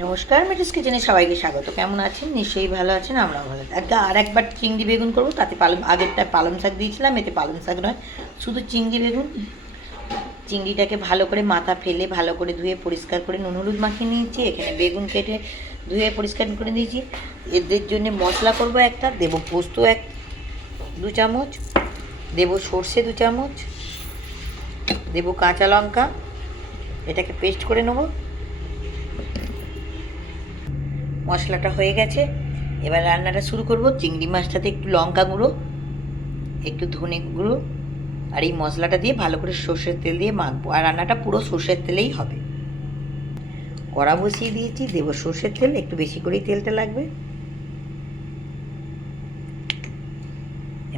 নমস্কার মিটিস কিচেনে সবাইকে স্বাগত। কেমন আছেন? নিশ্চয়ই ভালো আছেন, আমরাও ভালো আজকে আর একবার চিংড়ি বেগুন করব, তাতে পালং আগেরটা পালং শাক দিয়েছিলাম, এতে পালং শাক নয়, শুধু চিংড়ি বেগুন। চিংড়িটাকে ভালো করে মাথা ফেলে, ভালো করে ধুয়ে পরিষ্কার করে নুন, হলুদ মাখিয়ে নিয়েছি, এখানে বেগুন কেটে ধুয়ে পরিষ্কার করে দিয়েছি। এদের জন্য মশলা করব একটা, দেবো পোস্ত এক, দু চামচ, দেবো সর্ষে দু চামচ, দেবো কাঁচা লঙ্কা, এটাকে পেস্ট করে নেব। মশলাটা হয়ে গেছে। এবার রান্নাটা শুরু করব। চিংড়ি মাছটাতে একটু লঙ্কা গুঁড়ো, একটু ধনে গুঁড়ো আর এই মশলাটা দিয়ে ভালো করে সর্ষের তেল দিয়ে মাখবো। আর রান্নাটা পুরো সর্ষের তেলেই হবে। কড়া বসিয়ে দিয়েছি, দেবো সর্ষের তেল, একটু বেশি করেই তেলটা লাগবে।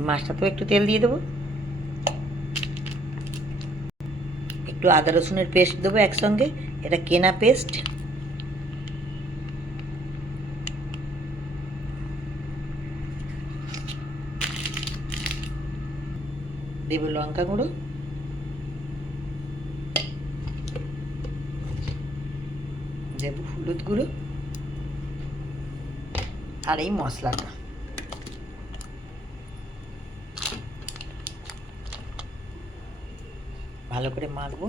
মাছটাতেও একটু তেল দিয়ে দেবো। একটু আদা রসুনের পেস্ট দেবো একসঙ্গে। এটা কেনা পেস্ট। দেব লঙ্কা গুঁড়ো। দেব হলুদ গুঁড়ো। আর এই মশলাটা। ভালো করে মাখবো।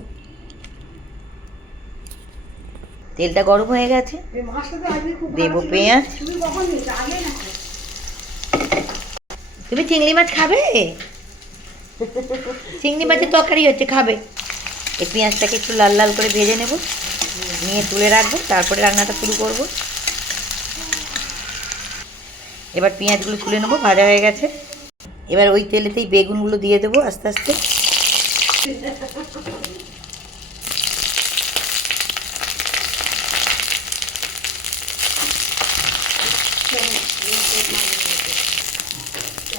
তেলটা গরম হয়ে গেছে। দেবো পেঁয়াজ। তুমি চিংড়ি মাছ খাবে? চিংড়ি মাছের তরকারি হচ্ছে, খাবে। এই পেঁয়াজটাকে একটু লাল লাল করে ভেজে নেব। নিয়ে তুলে রাখব, তারপরে রান্নাটা শুরু করব। এবার পেঁয়াজগুলো তুলে নেব, ভাজা হয়ে গেছে। এবার ওই তেলেতেই বেগুনগুলো দিয়ে দেবো আস্তে আস্তে।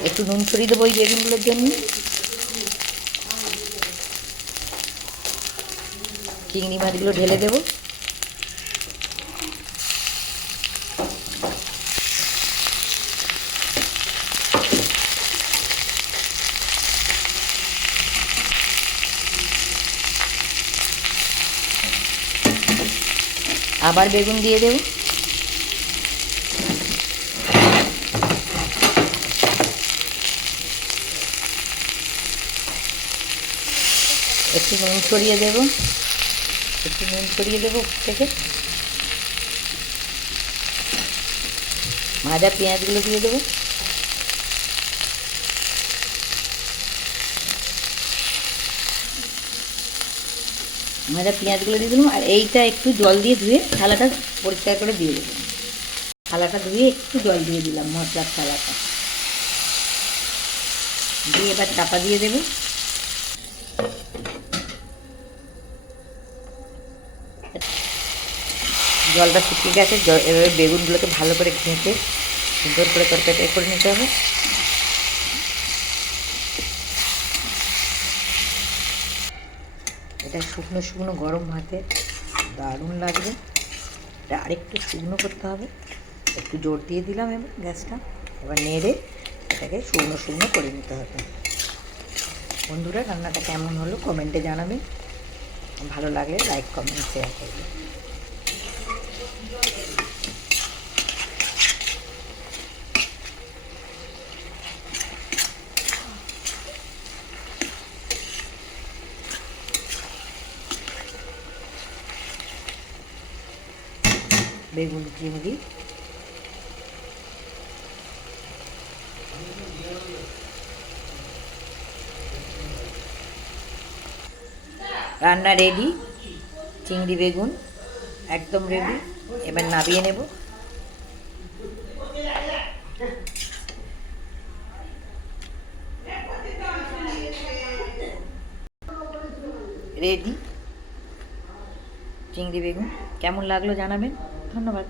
একটু নুন ছড়িয়ে দেবো ওই বেগুনগুলোর জন্য। চিংড়ি মাছগুলো ঢেলে দেবো। আবার বেগুন দিয়ে দেবো। একটু নুন ছড়িয়ে দেব। একটু নুন ছড়িয়ে দেবো থেকে ভাজা পেঁয়াজগুলো দিয়ে দেবো। ভাজা পেঁয়াজগুলো দিয়ে দিলাম আর এইটা একটু জল দিয়ে ধুয়ে থালাটা পরিষ্কার করে দিয়ে দেবো। থালাটা ধুয়ে একটু জল দিয়ে দিলাম মশলার থালাটা। দিয়ে এবার চাপা দিয়ে দেবো। জলটা শুকিয়ে গেছে এভাবে বেগুনগুলোকে ভালো করে ঘেঁটে সুন্দর করে তরকারি করে নিতে হবে। এটা শুকনো শুকনো গরম ভাতে দারুণ লাগবে। এটা আরেকটু শুকনো করতে হবে। একটু জোর দিয়ে দিলাম এবার গ্যাসটা। এবার নেড়ে এটাকে শুকনো শুকনো করে নিতে হবে। বন্ধুরা, রান্নাটা কেমন হলো কমেন্টে জানাবেন। ভালো লাগলে লাইক, কমেন্ট শেয়ার করবেন। বেগুন চিংড়ি রান্না রেডি চিংড়ি বেগুন? একদম রেডি এবার নাবিয়ে নেব। রেডি চিংড়ি বেগুন। কেমন লাগল জানাবেন? ধন্যবাদ।